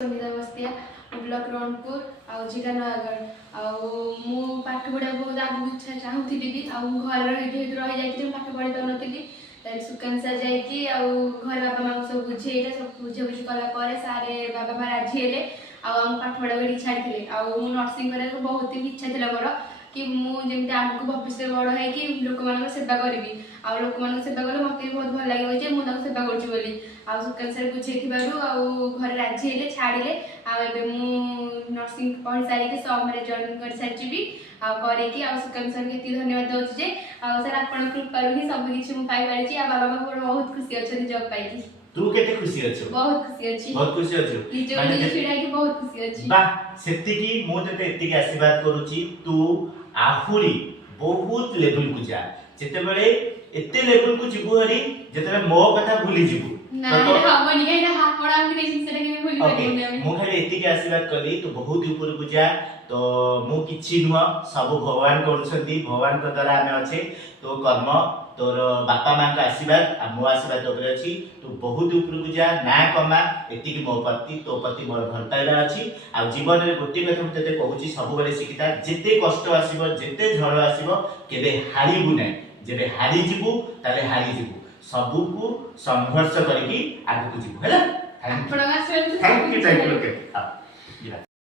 Sangeeta Bastia block रौनपुर आउ जिला नयागढ़ मु पाठ पढ़ा बहुत आगू इच्छा चाहूली भी घर रही जाती पाठ पढ़ी पार नी सुकांशा जाकि घर बाबा माँ सब बुझे सब बुझाबुझी कलापर सारे बाबा माँ राजी हेले आम पाठ पढ़ा को छाड़ी नर्सिंग कर बहुत इच्छा थी मोर कि मुझे आगे भविष्य बड़ है कि लोक मान सेवा करी आ लोक मान सेवा कले मत भी बहुत भल लगे मुझे सेवा करी सुकांशा बुझे घर राजी हेले छाड़े नर्सिंग पढ़ी सारिक समरे जॉइन कर सारी करके सुकांशा के धन्यवाद दूसरे सर आपण कृपा ही सब किसी पाई बाबा माँ बहुत खुशी अच्छे जॉब पाई तू केते खुशी अछु बहुत खुशी अछि बहुत खुशी अछु निजे छिड़ा कि बहुत खुशी अछि बा सेति की मु तते एति आशीर्वाद करूची तू आहुरी बहुत लेवल को जा जेते बेले एते लेवल को जिबु हरी जेते मो कथा भूली जिबु ना हमनी के ना आपण हम नहीं सेटा के भूली परिबो मु खाली एति आशीर्वाद कली तू बहुत ऊपर को जा तो मु किछि नुआ सब भगवान करछंती भगवान के द्वारा हमें अच्छे तो कर्म तोर बापा माँ का आशीर्वाद आ मो आशीर्वाद तोरे अछि तू बहुत ऊपर को जा ना कमा एति की मो प्रति तो प्रति मोर भल पाइला अछि आ जीवन रे गोटे कथा हम तते कहूची सब बेले शिखिता जेते कष्ट आसीबो जेते झड़ आसीबो केबे हारिबु नै जेबे हारि जिबु ताले हारि जिबु सबु को संघर्ष करके आगु को जिबु हैला thank you thank you okay